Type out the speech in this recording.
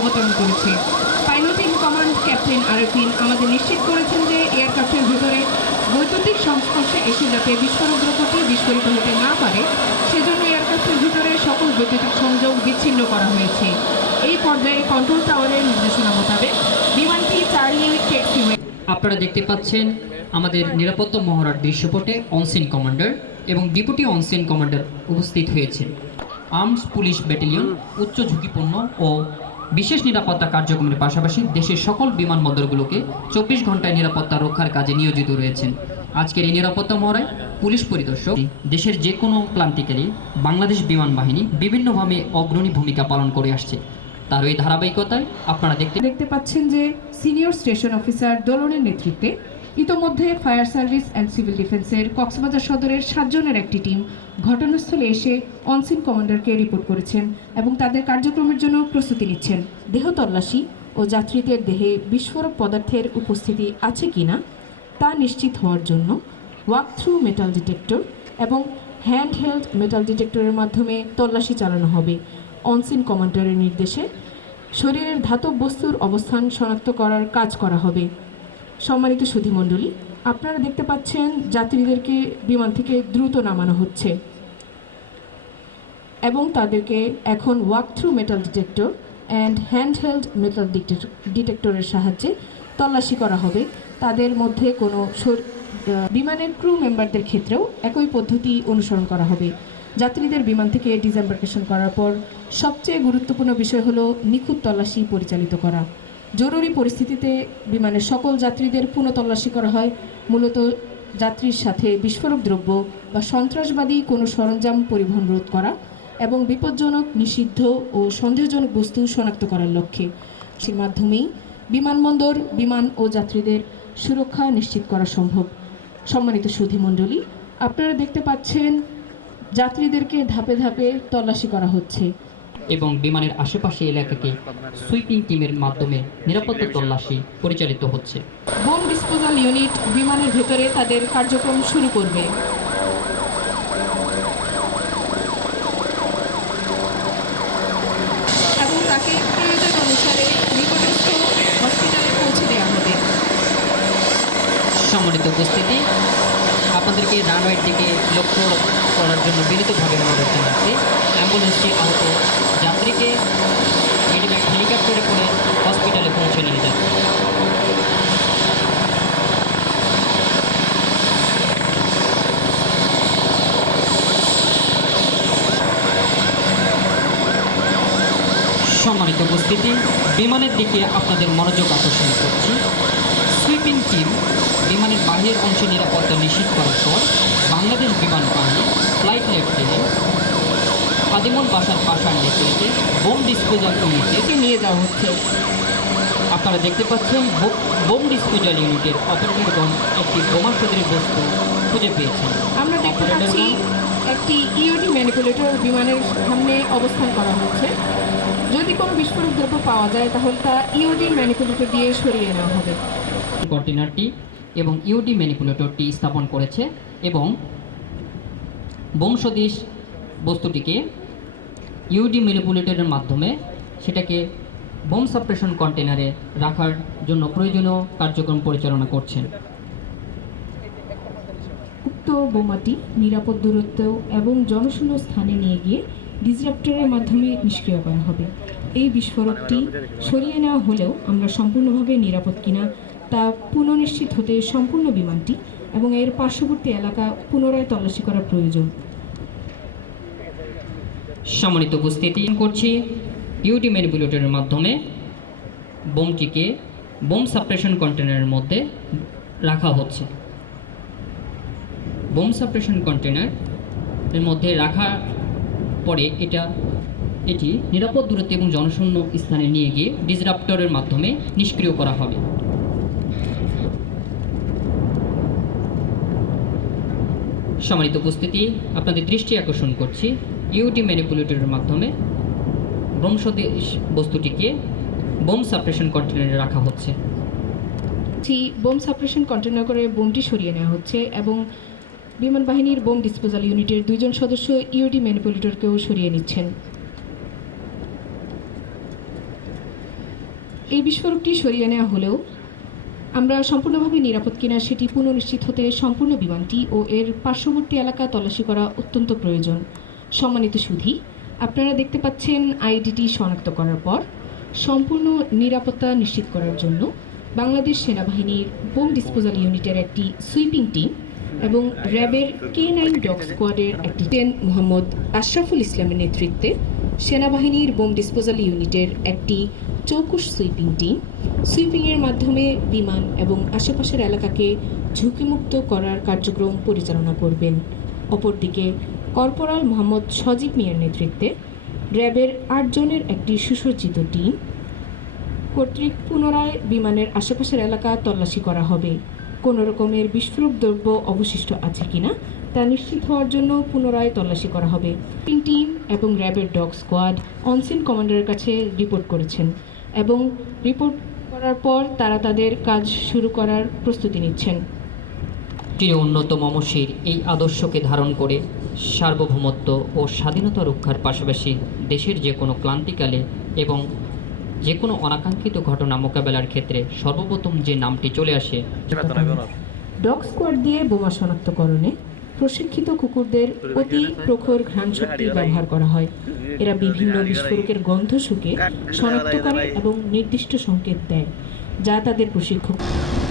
অবতরণ করেছে pilot in command captain Arfin আমাদের নিশ্চিত করেছেন যে এয়ারক্রাফ্টের ভিতরে বৈদ্যুতিক সংস্পর্শে এসে যাতে বিস্ফোরক দ্রব্যটি বিস্ফোরিত হতে না পারে সেজন্য এয়ারক্রাফ্টের ভিতরে সকল বৈদ্যুতিক সংযোগ বিচ্ছিন্ন করা হয়েছে এই পর্যায়ে কন্ট্রোল টাওয়ারের নির্দেশনা মোতাবেক বিমানটি চালিয়ে আপনারা দেখতে পাচ্ছেন আমাদের নিরাপত্তা মহড়ার দৃশ্যপটে অনসিন কমান্ডার এবং ডিপুটি অনসিন কমান্ডার উপস্থিত হয়েছেন আর্মস পুলিশ ব্যাটালিয়ন উচ্চ ঝুঁকিপূর্ণ ও বিশেষ নিরাপত্তা কার্যক্রমের পাশাপাশি দেশের সকল বিমানবন্দরগুলোকে চব্বিশ ঘন্টায় নিরাপত্তা রক্ষার কাজে নিয়োজিত রয়েছেন আজকের এই নিরাপত্তা মহড়ায় পুলিশ পরিদর্শক দেশের যে কোনো ক্লান্তিকালে বাংলাদেশ বিমান বাহিনী বিভিন্নভাবে অগ্রণী ভূমিকা পালন করে আসছে তার ওই ধারাবাহিকতায় আপনারা দেখতে দেখতে পাচ্ছেন যে সিনিয়র স্টেশন অফিসার দোলনের নেতৃত্বে ইতোমধ্যে ফায়ার সার্ভিস অ্যান্ড সিভিল ডিফেন্সের কক্সবাজার সদরের সাতজনের একটি টিম ঘটনাস্থলে এসে অনসিন কমান্ডারকে রিপোর্ট করেছেন এবং তাদের কার্যক্রমের জন্য প্রস্তুতি নিচ্ছেন দেহ তল্লাশি ও যাত্রীদের দেহে বিস্ফোরক পদার্থের উপস্থিতি আছে কি না তা নিশ্চিত হওয়ার জন্য ওয়াক থ্রু মেটাল ডিটেক্টর এবং হ্যান্ড হেল্ড মেটাল ডিটেক্টরের মাধ্যমে তল্লাশি চালানো হবে অনসিন কমান্ডারের নির্দেশে শরীরের ধাতব বস্তুর অবস্থান শনাক্ত করার কাজ করা হবে সম্মানিত মণ্ডলী আপনারা দেখতে পাচ্ছেন যাত্রীদেরকে বিমান থেকে দ্রুত নামানো হচ্ছে এবং তাদেরকে এখন walk through metal detector and handheld metal ডিটেক্টরের সাহায্যে তল্লাশি করা হবে তাদের মধ্যে কোনো বিমানের ক্রু মেম্বারদের ক্ষেত্রেও একই পদ্ধতি অনুসরণ করা হবে যাত্রীদের বিমান থেকে ডিজাম্বার্কেশন করার পর সবচেয়ে গুরুত্বপূর্ণ বিষয় হলো নিখুঁত তল্লাশি পরিচালিত করা জরুরি পরিস্থিতিতে বিমানের সকল যাত্রীদের পুনঃতল্লাশি করা হয় মূলত যাত্রীর সাথে বিস্ফোরক দ্রব্য বা সন্ত্রাসবাদী কোনো সরঞ্জাম পরিবহন রোধ করা এবং বিপজ্জনক নিষিদ্ধ ও সন্দেহজনক বস্তু শনাক্ত করার লক্ষ্যে সে মাধ্যমেই বিমানবন্দর বিমান ও যাত্রীদের সুরক্ষা নিশ্চিত করা সম্ভব সম্মানিত সুধিমণ্ডলী আপনারা দেখতে পাচ্ছেন যাত্রীদেরকে ধাপে ধাপে তল্লাশি করা হচ্ছে এবং বিমানের আশেপাশে এলাকাকে সুইপিং টিমের মাধ্যমে নিরাপত্তা তল্লাশি পরিচালিত হচ্ছে বোম ডিসপোজাল ইউনিট বিমানের ভেতরে তাদের কার্যক্রম শুরু করবে এবং তাকে অনুসারে হসপিটালে পৌঁছে সম্মানিত উপস্থিতি আপনাদেরকে রানওয়ের দিকে লক্ষ্য করার জন্য বিনীতভাবে অনুরোধ জানাচ্ছি অ্যাম্বুলেন্সটি আহত যাত্রীকে হেলিকপ্টারে করে হসপিটালে পৌঁছে নিয়ে যাচ্ছে উপস্থিতি বিমানের দিকে আপনাদের মনোযোগ আকর্ষণ করছি সুইপিং টিম বিমানের বাহিরের অংশ নিরাপত্তা নিশ্চিত করার পর বাংলাদেশ বিমান বাহিনী ফ্লাইট লেফটেন্যান্ট আদিমন বাসার পাশার নেতৃত্বে বোম ডিসপোজাল ইউনিটে নিয়ে যাওয়া হচ্ছে আপনারা দেখতে পাচ্ছেন বোম ডিসপোজাল ইউনিটের অপারেটরগণ একটি বোমা সদরের বস্তু খুঁজে পেয়েছেন আমরা দেখতে পাচ্ছি একটি ইওডি e ম্যানিপুলেটর বিমানের সামনে অবস্থান করা হয়েছে যদি কোনো বিস্ফোরক দ্রব্য পাওয়া যায় তাহলে তা ইওডি e ম্যানিপুলেটর দিয়ে সরিয়ে নেওয়া হবে কন্টেনারটি এবং ইউডি e ম্যানিপুলেটরটি স্থাপন করেছে এবং বংশদেশ বস্তুটিকে ইউডি ম্যানিপুলেটরের মাধ্যমে সেটাকে বোম সাপ্রেশন কন্টেনারে রাখার জন্য প্রয়োজনীয় কার্যক্রম পরিচালনা করছেন বোমাটি নিরাপদ দূরত্ব এবং জনশূন্য স্থানে নিয়ে গিয়ে ডিসরাপ্টরের মাধ্যমে নিষ্ক্রিয় করা হবে এই বিস্ফোরকটি সরিয়ে নেওয়া হলেও আমরা সম্পূর্ণভাবে নিরাপদ কিনা তা পুনঃনিশ্চিত হতে সম্পূর্ণ বিমানটি এবং এর পার্শ্ববর্তী এলাকা পুনরায় তল্লাশি করা প্রয়োজন সম্মানিত উপস্থিতি করছি ইউটি ম্যানিপুলেটরের মাধ্যমে বোমটিকে বোম সাপ্রেশন কন্টেনারের মধ্যে রাখা হচ্ছে বোম সাপ্রেশন কন্টেনার এর মধ্যে রাখার পরে এটা এটি নিরাপদ দূরত্বে এবং জনশূন্য স্থানে নিয়ে গিয়ে ডিজরাপ্টরের মাধ্যমে নিষ্ক্রিয় করা হবে সম্মানিত উপস্থিতি আপনাদের দৃষ্টি আকর্ষণ করছি ইউটি ম্যানিপুলেটরের মাধ্যমে বংশদেশ বস্তুটিকে বোম সাপ্রেশন কন্টেনারে রাখা হচ্ছে বোম সাপ্রেশন কন্টেনার করে বোমটি সরিয়ে নেওয়া হচ্ছে এবং বিমান বাহিনীর বোম ডিসপোজাল ইউনিটের দুইজন সদস্য ইউডি ম্যানিপুলেটরকেও সরিয়ে নিচ্ছেন এই বিস্ফোরকটি সরিয়ে নেওয়া হলেও আমরা সম্পূর্ণভাবে নিরাপদ কিনা সেটি পুনঃনিশ্চিত হতে সম্পূর্ণ বিমানটি ও এর পার্শ্ববর্তী এলাকা তল্লাশি করা অত্যন্ত প্রয়োজন সম্মানিত সুধি আপনারা দেখতে পাচ্ছেন আইডিটি শনাক্ত করার পর সম্পূর্ণ নিরাপত্তা নিশ্চিত করার জন্য বাংলাদেশ সেনাবাহিনীর বোম ডিসপোজাল ইউনিটের একটি সুইপিং টিম এবং র্যাবের কে নাইন ডগ স্কোয়াডের একটি টেন মোহাম্মদ আশরাফুল ইসলামের নেতৃত্বে সেনাবাহিনীর বোম ডিসপোজাল ইউনিটের একটি চৌকুশ সুইপিং টিম সুইপিংয়ের মাধ্যমে বিমান এবং আশেপাশের এলাকাকে ঝুঁকিমুক্ত করার কার্যক্রম পরিচালনা করবেন অপরদিকে কর্পোরাল মোহাম্মদ সজীব মিয়ার নেতৃত্বে র্যাবের আটজনের একটি সুসজ্জিত টিম কর্তৃক পুনরায় বিমানের আশেপাশের এলাকা তল্লাশি করা হবে কোনো রকমের বিস্ফোরক দ্রব্য অবশিষ্ট আছে কিনা তা নিশ্চিত হওয়ার জন্য পুনরায় তল্লাশি করা হবে টিম এবং র্যাবের ডগ স্কোয়াড অনসিন কমান্ডারের কাছে রিপোর্ট করেছেন এবং রিপোর্ট করার পর তারা তাদের কাজ শুরু করার প্রস্তুতি নিচ্ছেন তিনি উন্নত মমসির এই আদর্শকে ধারণ করে সার্বভৌমত্ব ও স্বাধীনতা রক্ষার পাশাপাশি দেশের যে কোনো ক্লান্তিকালে এবং যে কোনো অনাকাঙ্ক্ষিত ঘটনা মোকাবেলার ক্ষেত্রে সর্বপ্রথম যে নামটি চলে আসে ডগ স্কোয়াড দিয়ে বোমা শনাক্তকরণে প্রশিক্ষিত কুকুরদের অতি প্রখর ঘ্রাণ শক্তি ব্যবহার করা হয় এরা বিভিন্ন বিস্ফোরকের গন্ধ শুকে শনাক্ত করে এবং নির্দিষ্ট সংকেত দেয় যা তাদের প্রশিক্ষক